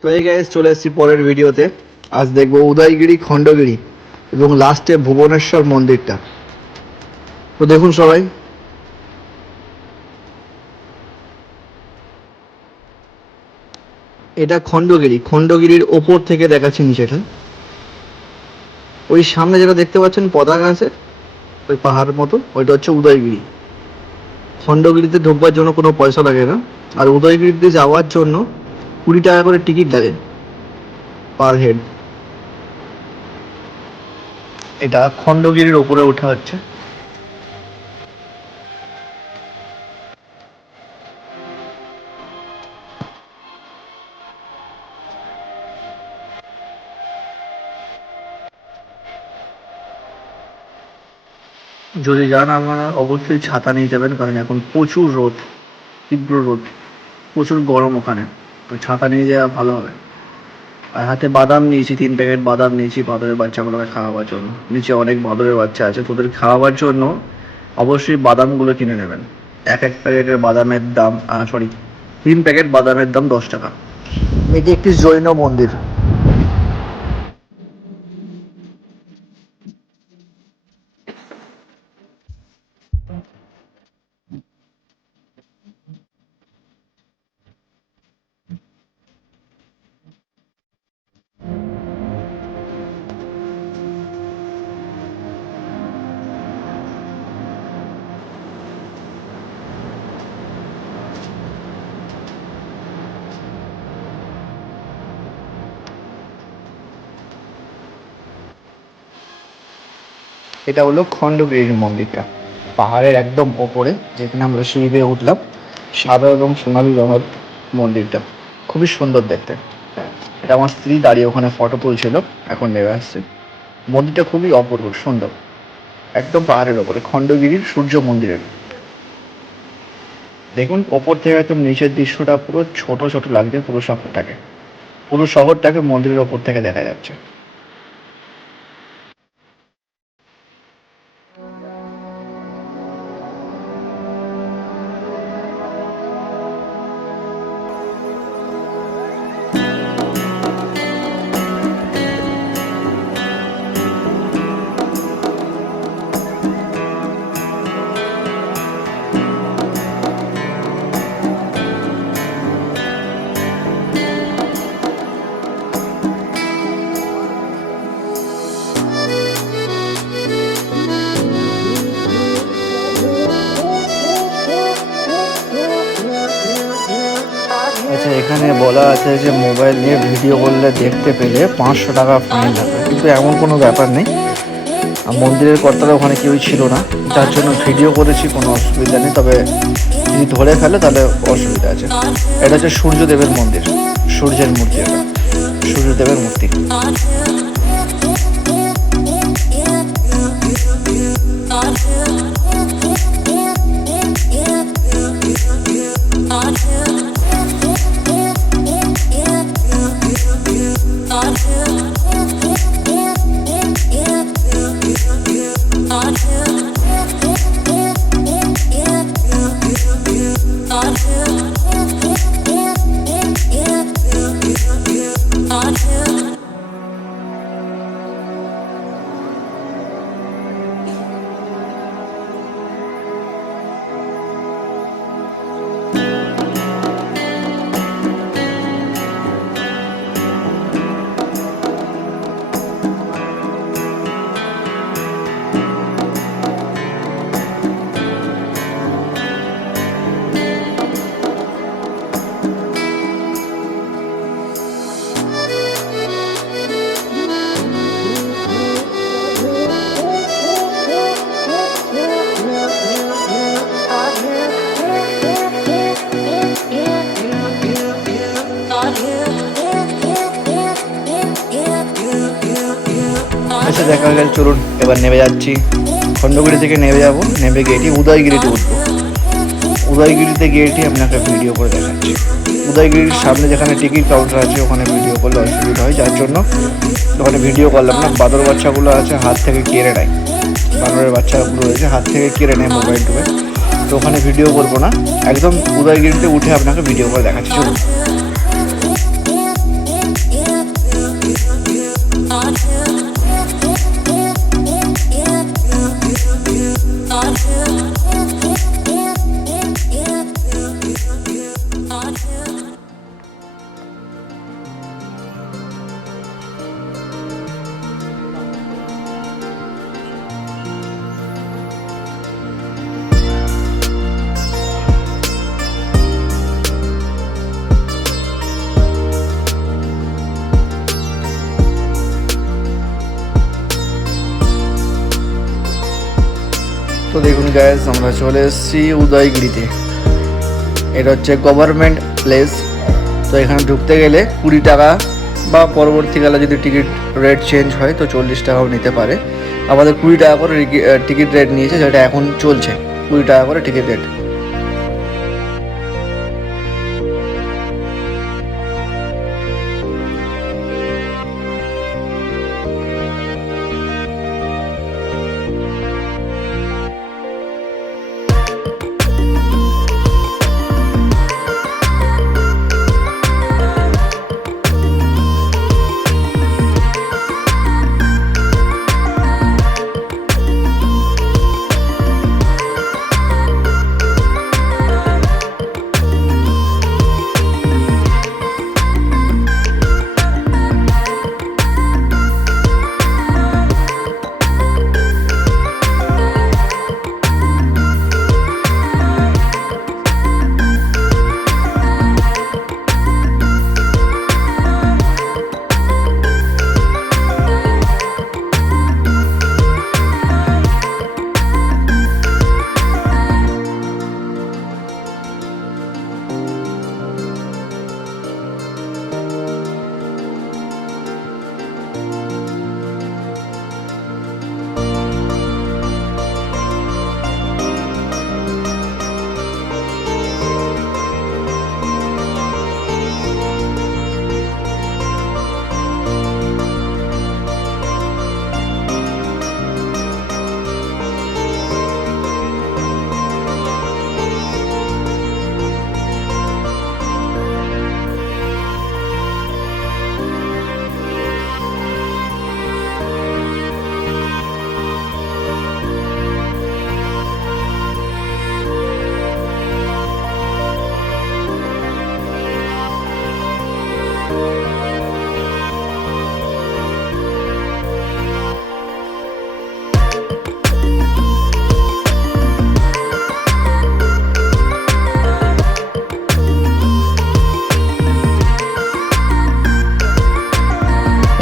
তো এই গাইস চলে এসেছি পরের ভিডিওতে। আজ দেখবো উদয়গিরি, খণ্ডগিরি এবং লাস্টে ভুবনেশ্বর মন্দিরটা। তো দেখুন সবাই, এটা খণ্ডগিরি। খণ্ডগিরির ওপর থেকে দেখাচ্ছি নিচেটা। ওই সামনে যেটা দেখতে পাচ্ছেন পতাকা আছে, ওই পাহাড়ের মতো, ওইটা হচ্ছে উদয়গিরি। খণ্ডগিরিতে ঢোকবার জন্য কোনো পয়সা লাগে না, আর উদয়গিরিতে যাওয়ার জন্য 20 টাকা করে টিকিট লাগে পার হেড। এটা খণ্ডগিরির ওপরে ওঠা হচ্ছে। যদি যান আপনারা অবশ্যই ছাতা নিয়ে যাবেন, কারণ এখন প্রচুর রোদ, তীব্র রোদ, প্রচুর গরম ওখানে। তো ছাতা নিয়ে যাওয়া ভালো হবে। আর হাতে বাদাম নিয়েছি, 3 প্যাকেট বাদাম নিয়েছি বাঁদরের বাচ্চাগুলোকে খাওয়াবার জন্য। নিচে অনেক বাঁদরের বাচ্চা আছে, তোদের খাওয়াবার জন্য অবশ্যই বাদামগুলো কিনে নেবেন। এক এক প্যাকেটের বাদামের দাম 3 প্যাকেট বাদামের দাম 10 টাকা। এটি একটি জৈন মন্দির। এটা হলো খণ্ডগিরির মন্দিরটা, পাহাড়ের একদম ওপরে, যেখানে আমরা সিঁড়ি দিয়ে উঠলাম। সাদা এবং সোনালী রঙের মন্দিরটা, খুবই সুন্দর দেখতে। এটা আমার স্ত্রী দাঁড়িয়ে ওখানে ফটো তুলছিল, এখন নেমে আসছে। মন্দিরটা খুবই অপূর্ব সুন্দর, একদম পাহাড়ের ওপরে, খণ্ডগিরির সূর্য মন্দিরের। দেখুন ওপর থেকে একদম নিচের দৃশ্যটা পুরো ছোট ছোট লাগছে, পুরো শহরটাকে মন্দিরের ওপর থেকে দেখা যাচ্ছে। আচ্ছা, এখানে বলা আছে যে মোবাইল নিয়ে ভিডিও করলে দেখতে পেলে 500 টাকা ফাইন লাগবে, কিন্তু এমন কোনো ব্যাপার নেই। মন্দিরের কর্তারা ওখানে কেউই ছিল না, যার জন্য ভিডিও করেছি, কোনো অসুবিধা নেই। তবে যদি ধরে ফেলে তাহলে অসুবিধা আছে। এটা হচ্ছে সূর্যদেবের মন্দির, সূর্যের মূর্তি, এটা সূর্যদেবের মূর্তি। আচ্ছা, দেখা গেল, চলুন এবার নেমে যাচ্ছি। খণ্ডগিরি থেকে নেমে যাবো, নেমে গিয়ে উদয়গিরিতে উঠবো। উদয়গিরিতে গিয়েটি আপনাকে ভিডিও করে দেখাচ্ছি। উদয়গিরির সামনে যেখানে টিকিট কাউন্টার আছে, ওখানে ভিডিও করলে অসুবিধা হয়, যার জন্য ওখানে ভিডিও করলাম না। বাঁদর বাচ্চাগুলো আছে, হাত থেকে কেড়ে নেয়, বানরের বাচ্চাগুলো রয়েছে, হাত থেকে কেড়ে নেয় মোবাইল টোবাইল। তো ওখানে ভিডিও করবো না, একদম উদয়গিরিতে উঠে আপনাকে ভিডিও করে দেখাচ্ছি, চলুন। তো দেখুন গ্যাস, আমরা চলে এসেছি উদয়গিরিতে। এটা হচ্ছে গভর্নমেন্ট প্লেস। তো এখানে ঢুকতে গেলে 20 টাকা, বা পরবর্তীকালে যদি টিকিট রেট চেঞ্জ হয় তো 40 টাকাও নিতে পারে। আমাদের 20 টাকা করে টিকিট রেট নিয়েছে, যেটা এখন চলছে 20 টাকা করে টিকিট রেট।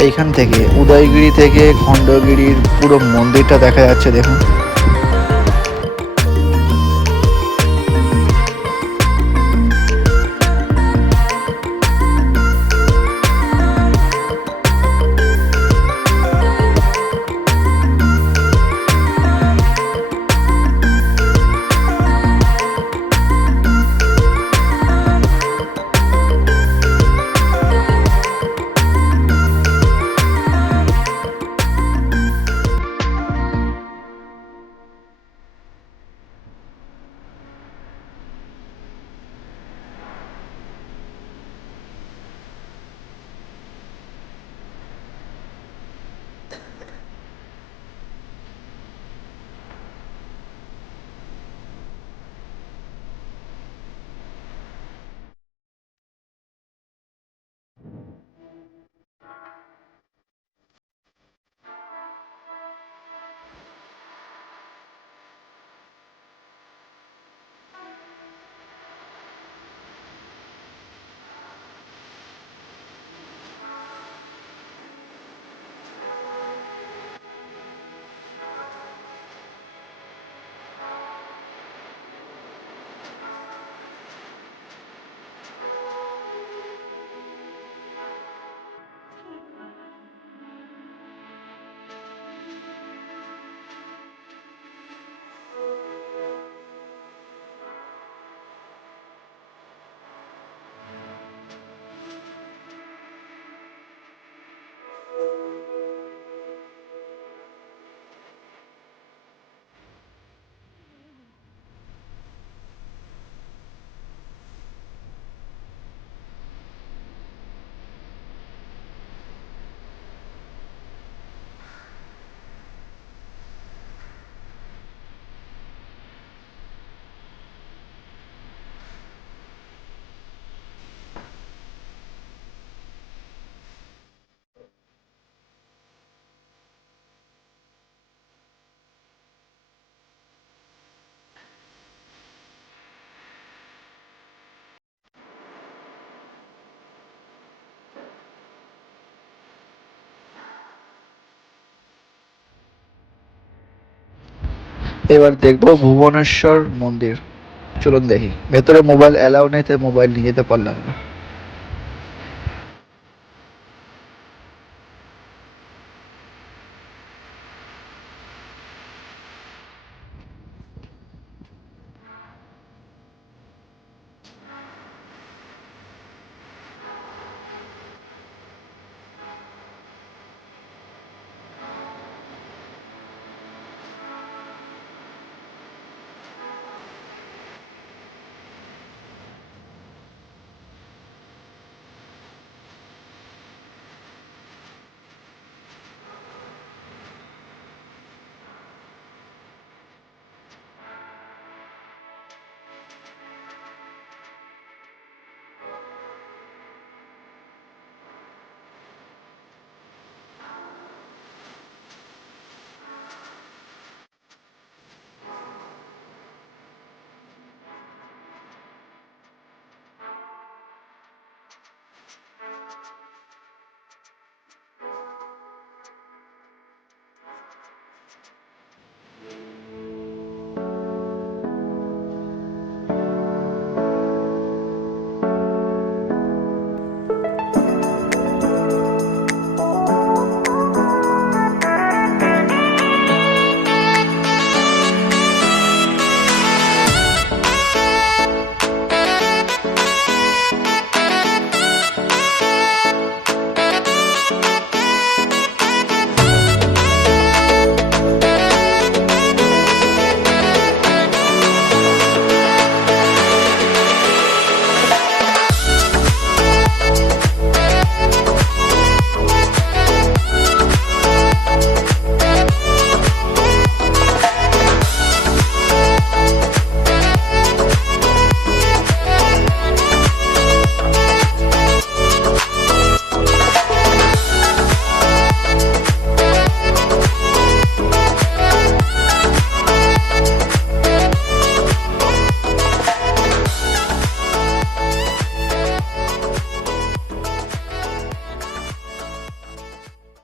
এইখান থেকে উদয়গিরি থেকে খণ্ডগিরির পুরো মন্দিরটা দেখা যাচ্ছে, দেখুন। এবার দেখবো ভুবনেশ্বর মন্দির। চলুন দেখি। ভেতরে মোবাইল অ্যালাউ নেই, তাই মোবাইল নিয়ে যেতে পারলাম না।